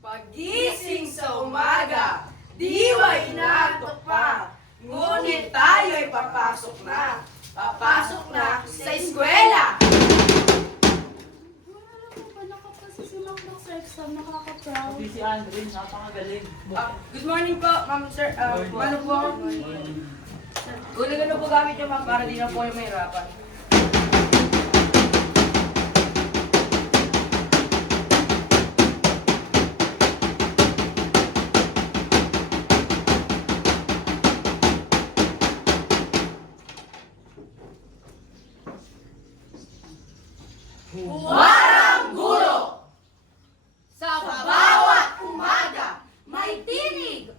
Pagising sa umaga, diwa'y inaantok pa, ngunit tayo'y papasok na sa eskwela. Alam mo ba, nakapasisimang sa exam, nakaka-proud. Hindi si Andre, napakagaling. Good morning po, ma'am sir. Ano po ako? Kunin ko na po gamit niyo, ma'am, para di na po yung mahirapan. Warang guro! Sa bawat umaga, may tinig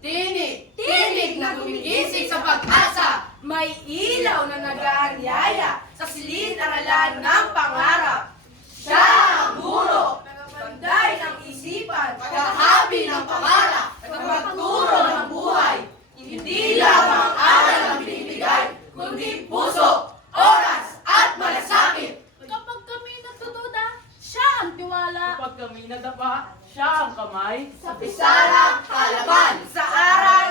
na gumigising sa pag-asa, may ilaw na nag-aanyaya sa silid-aralan ng pangarap. Siya ang guro, tagapagday ng isipan, tagahabi ng pangarap, tagapagturo ng buhay. Hindi lamang aral ang binibigay, kundi puso, oras at malasakit. Kapag kami natutuda, siya ang tiwala. Kapag kami nadapa, siya ang kamay. Sa pisarang halaman, sa aral,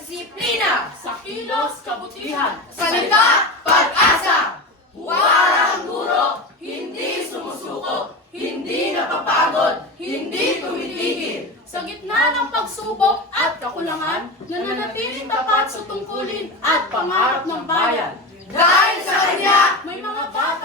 disiplina, Sa kilos, kabutihan. salita, pag-asa. Warang guro, hindi sumusuko, hindi napapagod, hindi tumitigil. Sa gitna ng pagsubok at kakulangan, nananatiling tapat sa tungkulin at pangarap ng bayan. Dahil sa kanya, May mga bata